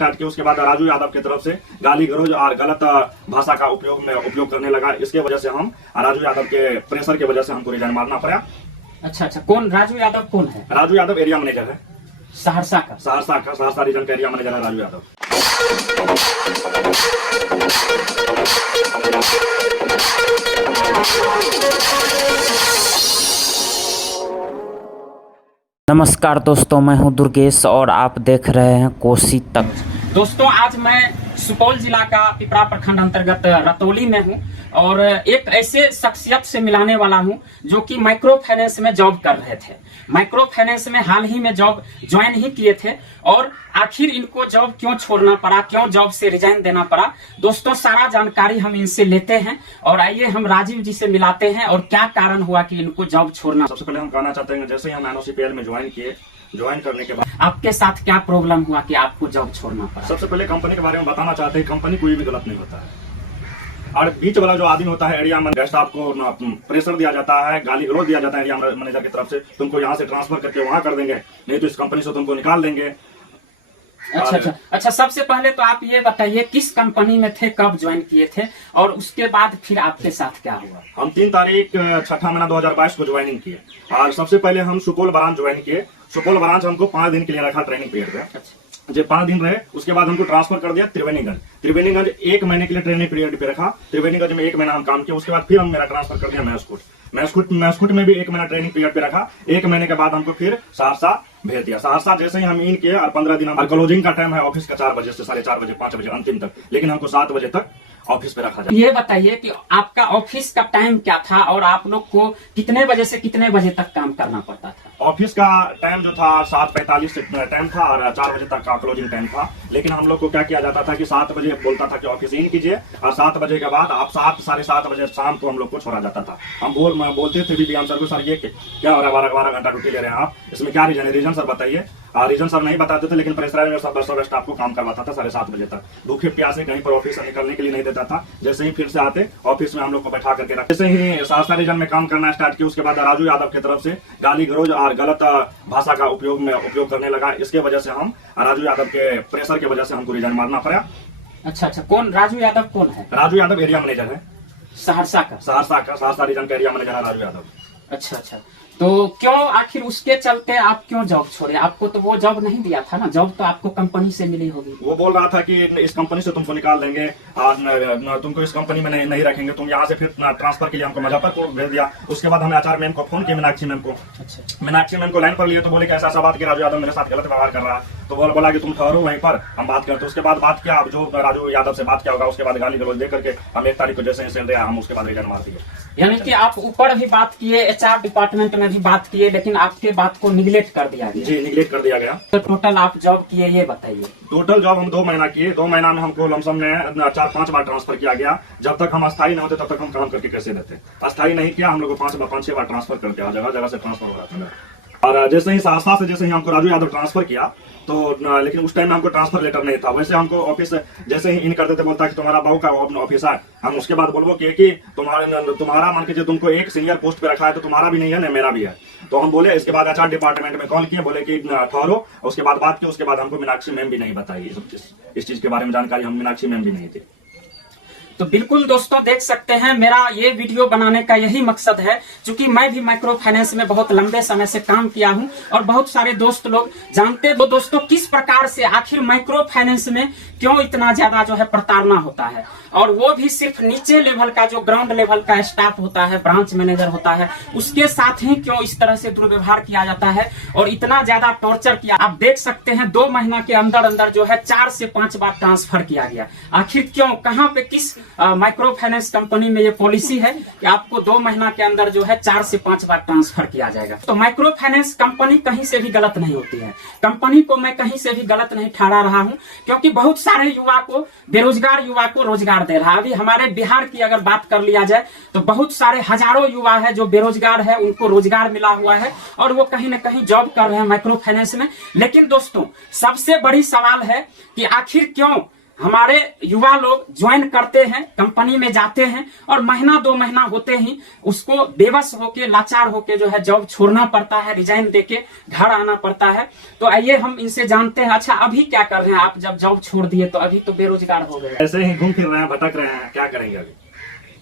Start किया। उसके बाद राजू यादव की तरफ से गाली गलौज और गलत भाषा का उपयोग करने लगा। इसके वजह से हम राजू यादव के प्रेशर की वजह से हमको रिजाइन मारना पड़ा। अच्छा, कौन राजू यादव कौन है? राजू यादव एरिया मैनेजर है सहरसा रीजन का एरिया मैनेजर है राजू यादव। नमस्कार दोस्तों, मैं हूं दुर्गेश और आप देख रहे हैं कोसी तक। दोस्तों, आज मैं सुपौल जिला का पिपरा प्रखंड अंतर्गत रतौली में हूं और एक ऐसे शख्सियत से मिलाने वाला हूं जो कि माइक्रो फाइनेंस में जॉब कर रहे थे। माइक्रो फाइनेंस में हाल ही में जॉब ज्वाइन ही किए थे और आखिर इनको जॉब क्यों छोड़ना पड़ा, क्यों जॉब से रिजाइन देना पड़ा, दोस्तों सारा जानकारी हम इनसे लेते हैं और आइए हम राजीव जी से मिलाते हैं और क्या कारण हुआ कि इनको जॉब छोड़ना। सबसे पहले हम कहना चाहते हैं जैसे ही हम NOCPL में ज्वाइन करने के बाद आपके साथ क्या प्रॉब्लम हुआ कि आपको जॉब छोड़ना पड़ा? सबसे पहले कंपनी के बारे में बताना चाहते हैं। कंपनी कोई भी गलत नहीं होता है और बीच वाला जो आदमी होता है एरिया मैनेजर, स्टाफ को प्रेशर दिया जाता है, गाली गलौज दिया जाता है एरिया मैनेजर की तरफ से, तुमको यहाँ से ट्रांसफर करके वहाँ कर देंगे, नहीं तो इस कंपनी से तुमको निकाल देंगे। अच्छा, सबसे पहले तो आप ये बताइए किस कंपनी में थे, कब ज्वाइन किए थे और उसके बाद फिर आपके साथ क्या हुआ? हम 3 तारीख 6 महीना 2022 को ज्वाइनिंग किए और सबसे पहले हम सुपौल ब्रांच ज्वाइन किए। सुपौल ब्रांच हमको 5 दिन के लिए रखा ट्रेनिंग पीरियड पे। जब 5 दिन रहे उसके बाद हमको ट्रांसफर कर दिया त्रिवेणीगंज 1 महीने के लिए ट्रेनिंग पीरियड पे रखा। त्रिवेणीगंज में 1 महीना हम काम किया। उसके बाद फिर हम मेरा ट्रांसफर कर दिया मैस्कुट में भी 1 महीना ट्रेनिंग पीरियड पे रखा। 1 महीने के बाद हमको फिर सहरसा भेज दिया। सहरसा जैसे ही हम इन किए और 15 दिन हमारा क्लोजिंग का टाइम है ऑफिस का 4 बजे से 4:30 बजे 5 बजे अंतिम तक, लेकिन हमको 7 बजे तक ऑफिस पे रखा जाए। ये बताइए कि आपका ऑफिस का टाइम क्या था और आप लोग को कितने बजे से कितने बजे तक काम करना पड़ता था? ऑफिस का टाइम जो था 7:45 से टाइम था और 4 बजे तक का क्लोजिंग टाइम था। लेकिन हम लोग को क्या किया जाता था कि 7 बजे बोलता था कि ऑफिस इन कीजिए और 7 बजे के बाद आप 7 साढ़े 7 बजे शाम को हम लोग को छोड़ा जाता था। हम बोलते थे भी सर को, सर ये क्या हो रहा है, 12 घंटा ड्यूटी ले रहे हैं आप, इसमें क्या रीजन है? रीजन सर बताइए। रीजन सर नहीं बताते थे, लेकिन प्रेशराइज सब स्टाफ को काम करवाता था 7:30 बजे तक। भूखे प्यासे कहीं पर ऑफिस से निकलने के लिए नहीं देता था। जैसे ही फिर से आते ऑफिस में हम लोग को बैठा करके रखते। जैसे ही सहरसा रीजन में काम करना स्टार्ट किया उसके बाद राजू यादव की तरफ से गाली गलौज और गलत भाषा का उपयोग करने लगा। इसके वजह से हम राजू यादव के प्रेशर की वजह से हमको रिजाइन मारना पड़ा। अच्छा, कौन राजू यादव कौन है? राजू यादव एरिया मैनेजर है सहरसा रीजन का एरिया मैनेजर है राजू यादव। अच्छा, तो क्यों आखिर उसके चलते आप क्यों जॉब छोड़े? आपको तो वो जॉब नहीं दिया था ना, जॉब तो आपको कंपनी से मिली होगी। वो बोल रहा था कि इस कंपनी से तुमको निकाल देंगे और तुमको इस कंपनी में नहीं रखेंगे, तुम यहाँ से फिर ट्रांसफर के लिए हमको मुजफ्फरपुर भेज दिया। उसके बाद हमने आचार्य मैम को फोन किया, मीनाक्षी मैम को। मीनाक्षी मैम को लाइन पर लिए तो बोले कि ऐसा बात कि राजू यादव मेरे साथ गलत व्यवहार कर रहा है। तो बोला कि तुम ठहरो वहीं पर, हम बात करते। उसके बाद बात किया, जो राजू यादव से बात किया होगा, उसके बाद गाली गलौज दे करके हम 1 तारीख को जैसे ही सैलरी हम उसके बाद रिजाइन मार दिए। यानी कि आप ऊपर भी बात किए, HR डिपार्टमेंट में भी बात किए, लेकिन आपके बात को निगलेक्ट कर दिया गया। जी, निगलेक्ट कर दिया गया। तो टोटल आप जॉब किए ये बताइए। टोटल जॉब हम 2 महीना किए। 2 महीना में हमको लमसम में 4-5 बार ट्रांसफर किया गया। जब तक हम अस्थायी नहीं होते तब तक हम काम करके कैसे देते। अस्थायी नहीं किया, हम लोग को 5-6 बार ट्रांसफर कर दिया, जगह से ट्रांसफर हो रहा था। और जैसे ही सहरसा से जैसे ही हमको राजू यादव ट्रांसफर किया तो लेकिन उस टाइम में हमको ट्रांसफर लेटर नहीं था। वैसे हमको ऑफिस जैसे ही इन करते थे, बोलता कि तुम्हारा बहू का ऑफिस है। हम उसके बाद बोलबो कि तुम्हारा मान के तुमको एक सीनियर पोस्ट पे रखा है तो तुम्हारा भी नहीं है ना मेरा भी है। तो हम बोले, इसके बाद HR डिपार्टमेंट में कॉल किए, बोले कि ठहरो। उसके बाद बात की, उसके बाद हमको मीनाक्षी मैम भी नहीं बताई इस चीज के बारे में जानकारी, हम मीनाक्षी मैम भी नहीं थी। तो बिल्कुल दोस्तों देख सकते हैं, मेरा ये वीडियो बनाने का यही मकसद है, क्योंकि मैं भी माइक्रो फाइनेंस में बहुत लंबे समय से काम किया हूं और बहुत सारे दोस्त लोग जानते हैं। तो दोस्तों किस प्रकार से आखिर माइक्रो फाइनेंस में क्यों इतना ज्यादा जो है प्रताड़ना होता है, और वो भी सिर्फ नीचे लेवल का जो ग्राउंड लेवल का स्टाफ होता है, ब्रांच मैनेजर होता है, उसके साथ ही क्यों इस तरह से दुर्व्यवहार किया जाता है और इतना ज्यादा टॉर्चर किया। आप देख सकते हैं 2 महीना के अंदर जो है 4 से 5 बार ट्रांसफर किया गया। आखिर क्यों, कहाँ पे, किस माइक्रो फाइनेंस कंपनी में ये पॉलिसी है कि आपको 2 महीना के अंदर जो है 4 से 5 बार ट्रांसफर किया जाएगा? तो माइक्रो फाइनेंस कंपनी कहीं से भी गलत नहीं होती है। कंपनी को मैं कहीं से भी गलत नहीं ठहरा रहा हूं, क्योंकि बहुत सारे युवा को, बेरोजगार युवा को रोजगार दे रहा है। अभी हमारे बिहार की अगर बात कर लिया जाए तो बहुत सारे हजारों युवा है जो बेरोजगार है, उनको रोजगार मिला हुआ है और वो कहीं ना कहीं जॉब कर रहे हैं माइक्रो फाइनेंस में। लेकिन दोस्तों सबसे बड़ी सवाल है कि आखिर क्यों हमारे युवा लोग ज्वाइन करते हैं, कंपनी में जाते हैं और महीना 2 महीना होते ही उसको बेबस होके, लाचार होके जो है जॉब छोड़ना पड़ता है, रिजाइन देके घर आना पड़ता है। तो आइए हम इनसे जानते हैं। अच्छा, अभी क्या कर रहे हैं आप? जब जॉब छोड़ दिए तो अभी तो बेरोजगार हो गए। ऐसे ही घूम फिर रहे हैं, भटक रहे हैं, क्या करेंगे अभी?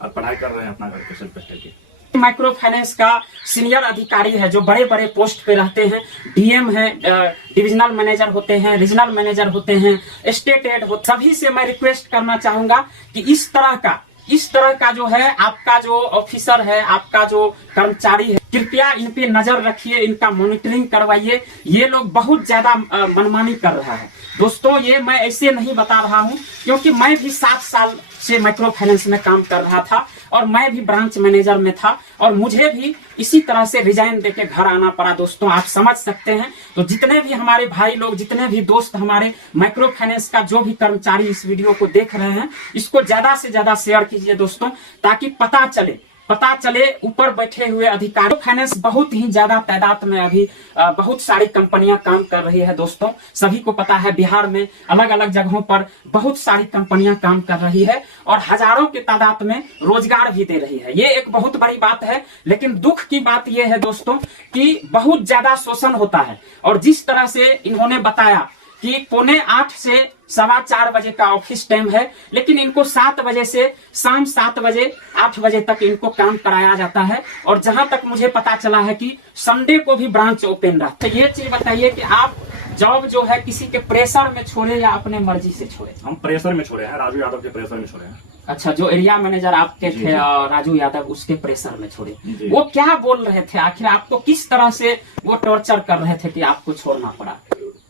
अब पढ़ाई कर रहे हैं अपना घर के सेल्फ स्टडी की। माइक्रो फाइनेंस का सीनियर अधिकारी है जो बड़े बड़े पोस्ट पे रहते हैं, डीएम है, डिविजनल मैनेजर होते हैं, रीजनल मैनेजर होते हैं, स्टेट हेड होते, सभी से मैं रिक्वेस्ट करना चाहूंगा कि इस तरह का जो है आपका जो ऑफिसर है, आपका जो कर्मचारी है, कृपया इन पे नजर रखिए, इनका मॉनिटरिंग करवाइए। ये लोग बहुत ज्यादा मनमानी कर रहा है दोस्तों। ये मैं ऐसे नहीं बता रहा हूं क्योंकि मैं भी 7 साल से माइक्रो फाइनेंस में काम कर रहा था और मैं भी ब्रांच मैनेजर में था और मुझे भी इसी तरह से रिजाइन देके घर आना पड़ा दोस्तों, आप समझ सकते हैं। तो जितने भी हमारे भाई लोग, जितने भी दोस्त हमारे माइक्रो फाइनेंस का जो भी कर्मचारी इस वीडियो को देख रहे हैं, इसको ज्यादा से ज्यादा शेयर कीजिए दोस्तों, ताकि पता चले ऊपर बैठे हुए अधिकारी। फाइनेंस बहुत ही ज्यादा तादाद में अभी बहुत सारी कंपनियां काम कर रही है दोस्तों। सभी को पता है बिहार में अलग अलग जगहों पर बहुत सारी कंपनियां काम कर रही है और हजारों के तादाद में रोजगार भी दे रही है। ये एक बहुत बड़ी बात है, लेकिन दुख की बात यह है दोस्तों कि बहुत ज्यादा शोषण होता है। और जिस तरह से इन्होंने बताया कि 8:45 से 4:15 बजे का ऑफिस टाइम है, लेकिन इनको 7 बजे से शाम 7 बजे 8 बजे तक इनको काम कराया जाता है। और जहां तक मुझे पता चला है कि संडे को भी ब्रांच ओपन रहा। तो ये चीज बताइए कि आप जॉब जो है किसी के प्रेशर में छोड़े या अपने मर्जी से छोड़े? हम प्रेशर में छोड़े हैं, राजू यादव के प्रेशर में छोड़े हैं। अच्छा, जो एरिया मैनेजर आपके थे राजू यादव, उसके प्रेशर में छोड़े। वो क्या बोल रहे थे आखिर? आपको किस तरह से वो टॉर्चर कर रहे थे कि आपको छोड़ना पड़ा?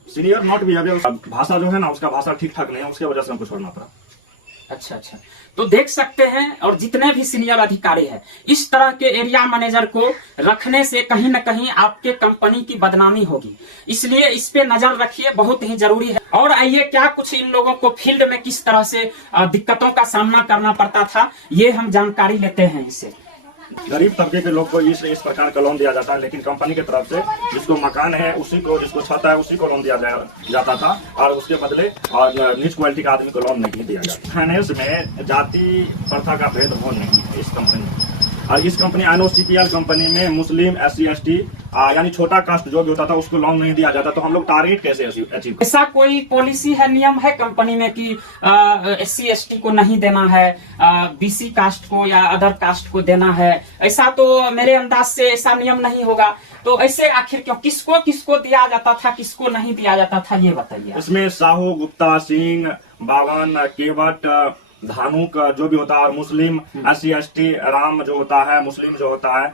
सीनियर नॉट बिहेवियर, भाषा जो है ना, उसका भाषा ठीक ठाक नहीं है, उसके वजह से हमको छोड़ना पड़ा। अच्छा, तो देख सकते हैं। और जितने भी सीनियर अधिकारी हैं, इस तरह के एरिया मैनेजर को रखने से कहीं न कहीं आपके कंपनी की बदनामी होगी, इसलिए इस पे नजर रखिए, बहुत ही जरूरी है। और आइए, क्या कुछ इन लोगों को फील्ड में किस तरह से दिक्कतों का सामना करना पड़ता था, ये हम जानकारी लेते हैं इनसे। गरीब तबके के लोग को इस प्रकार का लोन दिया जाता है, लेकिन कंपनी की तरफ से जिसको मकान है उसी को, जिसको छत है उसी को लोन दिया जाता था और उसके बदले और नीच क्वालिटी का आदमी को लोन नहीं दिया जाता। फाइनेंस में जाति प्रथा का भेदभाव नहीं है इस कंपनी में। और इस कंपनी INOCPL कंपनी में मुस्लिम, SC ST यानी छोटा कास्ट जो भी होता था उसको लोन नहीं दिया जाता। तो हम लोग टारगेट कैसे अचीव? ऐसा कोई पॉलिसी है, नियम है कंपनी में कि SC ST को नहीं देना है, BC कास्ट को या अदर कास्ट को देना है? ऐसा तो मेरे अंदाज से ऐसा नियम नहीं होगा। तो ऐसे आखिर क्यों? किसको दिया जाता था, किसको नहीं दिया जाता था, ये बताइए। इसमें साहू, गुप्ता, सिंह, बावन, केवट, धानुक जो भी होता है, और मुस्लिम, SC ST, राम जो होता है, मुस्लिम जो होता है,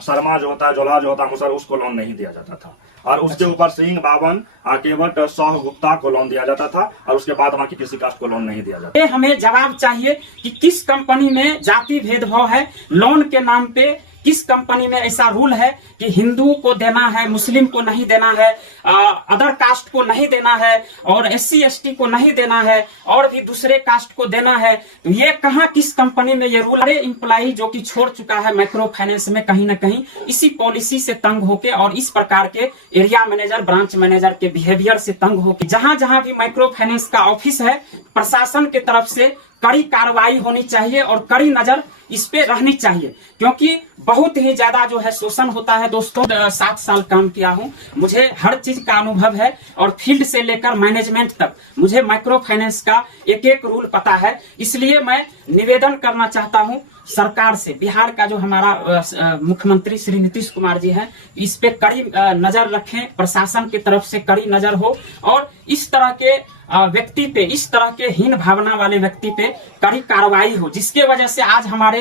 शर्मा जो होता है, जोला जो होता है, मुसर, उसको लोन नहीं दिया जाता था। और उसके ऊपर सिंह, बावन, केवट, साहू, गुप्ता को लोन दिया जाता था और उसके बाद बाकी किसी कास्ट को लोन नहीं दिया जाता। हमें जवाब चाहिए कि किस कंपनी में जाति भेदभाव है लोन के नाम पे? किस कंपनी में ऐसा रूल है कि हिंदू को देना है, मुस्लिम को नहीं देना है, अदर कास्ट को नहीं देना है, और SC ST को नहीं देना है, और भी दूसरे कास्ट को देना है? तो ये कहाँ, किस कंपनी में ये रूल? अरे एम्प्लॉई जो कि छोड़ चुका है माइक्रो फाइनेंस में, कहीं ना कहीं इसी पॉलिसी से तंग होके और इस प्रकार के एरिया मैनेजर, ब्रांच मैनेजर के बिहेवियर से तंग होके, जहां भी माइक्रो फाइनेंस का ऑफिस है, प्रशासन की तरफ से कड़ी कार्रवाई होनी चाहिए और कड़ी नजर इस पे रहनी चाहिए, क्योंकि बहुत ही ज्यादा जो है शोषण होता है दोस्तों। 7 साल काम किया हूं, मुझे हर चीज का अनुभव है और फील्ड से लेकर मैनेजमेंट तक मुझे माइक्रो फाइनेंस का एक रूल पता है। इसलिए मैं निवेदन करना चाहता हूं सरकार से, बिहार का जो हमारा मुख्यमंत्री श्री नीतीश कुमार जी हैं, इस पे कड़ी नजर रखें, प्रशासन की तरफ से कड़ी नजर हो और इस तरह के व्यक्ति पे, इस तरह के हीन भावना वाले व्यक्ति पे कड़ी कार्रवाई हो, जिसके वजह से आज हमारे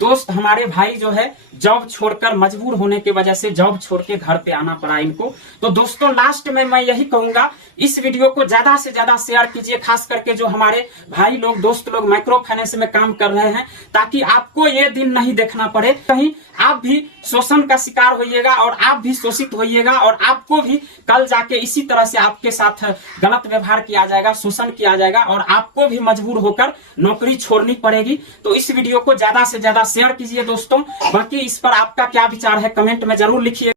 दोस्त, हमारे भाई जो है जॉब छोड़कर, मजबूर होने की वजह से जॉब छोड़ के घर पे आना पड़ा इनको। तो दोस्तों, लास्ट में मैं यही कहूंगा, इस वीडियो को ज्यादा से ज्यादा शेयर कीजिए, खास करके जो हमारे भाई लोग, दोस्त लोग माइक्रो फाइनेंस में काम कर रहे हैं, ताकि आपको ये दिन नहीं देखना पड़े, कहीं आप भी शोषण का शिकार होइएगा और आप भी शोषित होइएगा और आपको भी कल जाके इसी तरह से आपके साथ गलत व्यवहार किया जाएगा, शोषण किया जाएगा और आपको भी मजबूर होकर नौकरी छोड़नी पड़ेगी। तो इस वीडियो को ज्यादा से ज्यादा शेयर कीजिए दोस्तों। बाकी इस पर आपका क्या विचार है कमेंट में जरूर लिखिए।